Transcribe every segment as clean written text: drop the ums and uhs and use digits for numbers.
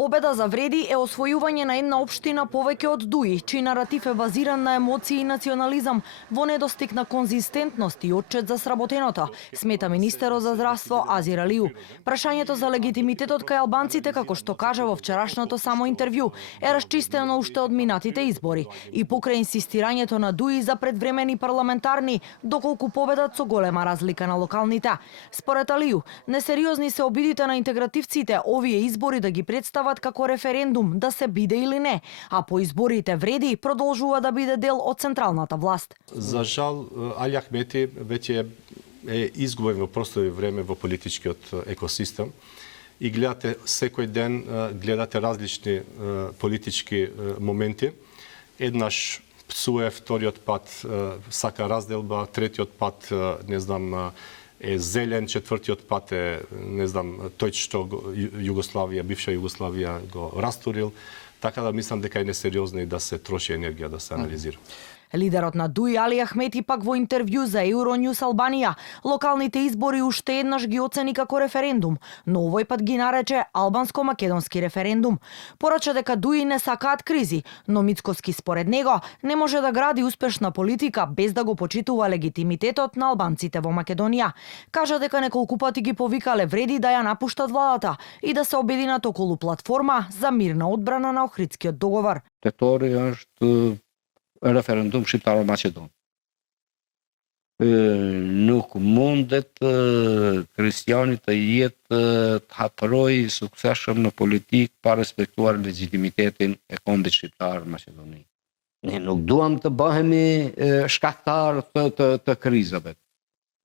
Победа за Вреди е освојување на една општина повеќе од Дуи, чиј наратив е базиран на емоции и национализам, во недостиг на конзистентност и отчет за сработеното, смета министерот за здравство Азир Алиу. Прашањето за легитимитетот кај албанците, како што кажа во вчерашното само интервју, е расчистено уште од минатите избори и покрај инсистирањето на Дуи за предвремени парламентарни, доколку победат со голема разлика на локалните. Според Алиу, несериозни се обидите на интегративците овие избори да ги представат како референдум, да се биде или не, а по изборите Вреди продолжува да биде дел од централната власт. За жал, Али Ахмети веќе е изгубен во просторо време во политичкиот екосистем и гледате секој ден гледате различни политички моменти. Еднаш псуе, вториот пат сака разделба, третиот пат не знам е зелен, четвртиот пат е, не знам, тој што Југославија, бивша Југославија го растурил, така да мислам дека е несериозно и да се троши енергија да се анализира. Лидерот на Дуи Али Ахмети пак во интервју за Euronews Албанија локалните избори уште еднаш ги оцени како референдум, но овој пат ги нарече албанско-македонски референдум. Порача дека Дуи не сакаат кризи, но Мицкоски според него не може да гради успешна политика без да го почитува легитимитетот на албанците во Македонија. Кажа дека неколку пати ги повикале Вреди да ја напуштат владата и да се обединат околу платформа за мирна одбрана на Охридскиот договор. Теторија што referendum shqiptaro-macedon. Nuk mundet kristiani të jetë të hapëroj sukseshëm në politikë pa respektuar legitimitetin e kombit shqiptar në Maqedoni. Ne nuk duam të bëhemi shkaktar të krizave.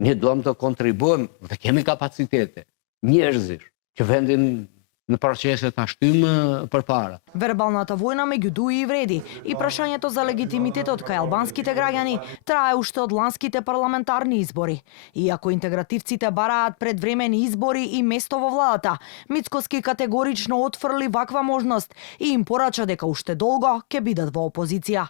Ne duam të kontribuojmë dhe kemi kapacitete njerëzish që vendin në procese ta shtymë përpara. Вербалната војна меѓу Дуи и Вреди и прашањето за легитимитетот кај албанските граѓани трае уште од ланските парламентарни избори. Иако интегративците бараат предвремени избори и место во владата, Мицкоски категорично отфрли ваква можност и им порача дека уште долго ќе бидат во опозиција.